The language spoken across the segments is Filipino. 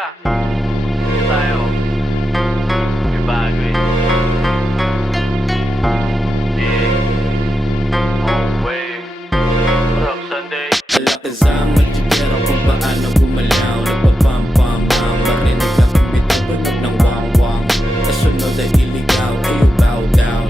tara. Dito tayo. May bago eh. Yeah. Oh, wait. What up, Sunday? Alakazam, nagtsikero kung paano gumalaw. Nagpapam-pam-pam, marinig ang bitutunog ng wang-wang. Kasunod ay iligaw, ayaw bow down.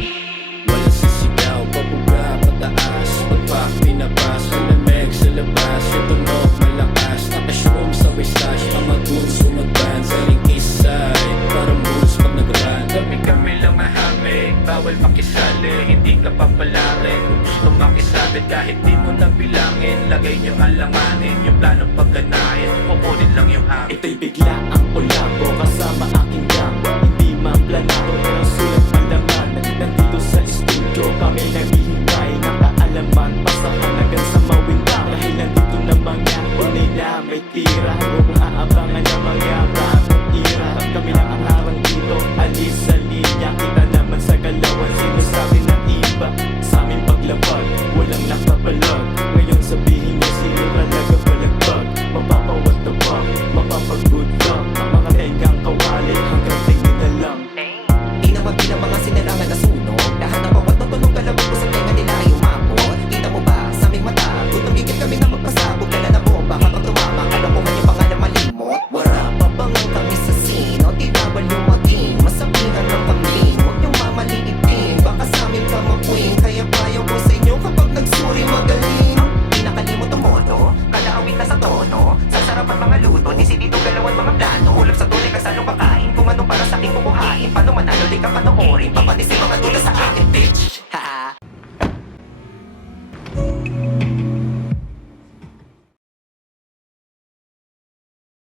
Walang sisigaw, pabuga, pataas. Pagpak, pinabas, malamig sa labas. Yung tunog, malakas, nakasroom sa wistash. Mga goons, umagban sa ring isay. Parang moves pag nag-run. Kami lang mahamig, bawal makisali. Hindi ka papalari, kung gusto makisabit kahit di mo nabilangin. Lagay nyo alanganin, yung planong pagganahin. Kukunin lang yung amin. Ito'y bigla ang kolabo kasama aking gang. Hindi man planado pero sulat ang laman. Nandito sa studio kami nag